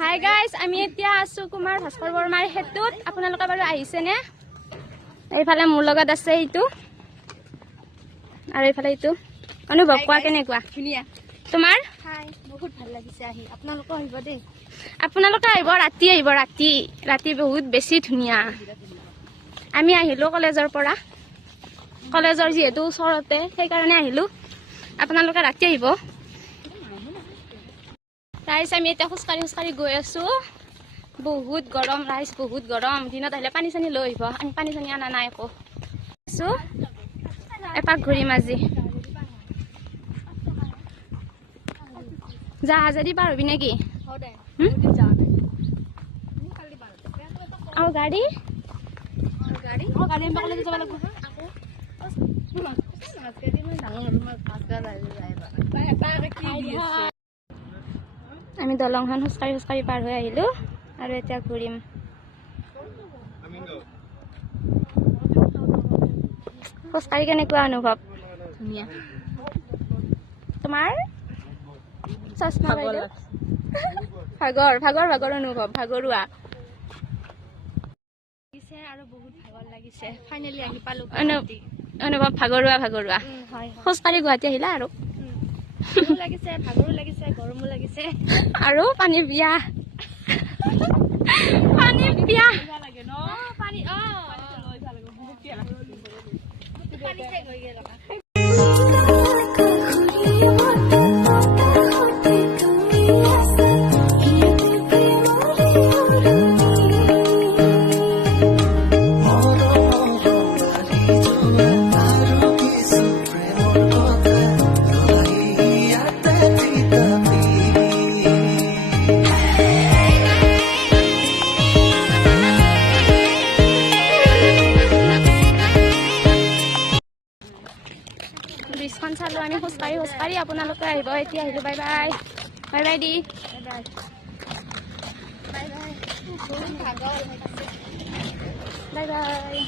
Hi guys, আমি এতিয়া আছো কুমাৰ ভাস্কৰ বৰ্মাৰ ক্ষেত্ৰত। আপোনালোকে বাৰু আহিছেনে? এইফালে মোৰ লগত আছে এইটো আৰু এইফালে এইটো। অনুভৱ কোৱা কেনেকুৱা? ধুনীয়া। তোমাৰ? হাই, বহুত ভাল লাগিছে আহি। আপোনালোকে আহিব দেই। আপোনালোকে আহিব, ৰাতি আহিব। ৰাতি বহুত বেছি ধুনীয়া। আমি আহিলো কলেজৰ পৰা, কলেজৰ যিহেতু ওচৰতে সেইকাৰণে আহিলো। আপোনালোকে ৰাতি আহিব। ৰাইজ, আমি এতিয়া খোজকাঢ়ি গৈ আছো। বহুত গৰম ৰাইজ, বহুত গৰম। দিনত আহিলে পানী চানী লৈ আহিব। আমি পানী চানী অনা নাই একো। এপাক ঘূৰিম আজি। জাহাজেদি পাৰ হবি নেকি? আৰু গাড়ী আমি দলংখন খোজকাঢ়ি পাৰ হৈ আহিলো আৰু এতিয়া ঘূৰিম। খোজকাঢ়ি কেনেকুৱা অনুভৱ? ধুনীয়া। তোমাৰ চশমা বাইদেউ? ভাগৰ অনুভৱ, ভাগৰুৱা আৰু বহুত ভাগৰ লাগিছে। ফাইনেলি আহি পালো। অনুভৱ ভাগৰুৱা। খোজকাঢ়ি গুৱাহাটী আহিলা আৰু লাগিছে, ভাগৰো লাগিছে, গৰমো লাগিছে আৰু পানী পিয়া লাগে ন। পানী ব্ৰিজখন চালো আমি খোজকাঢ়ি। আপোনালোকে আহিব। এতিয়া আহিলো। Bye by the bye bye.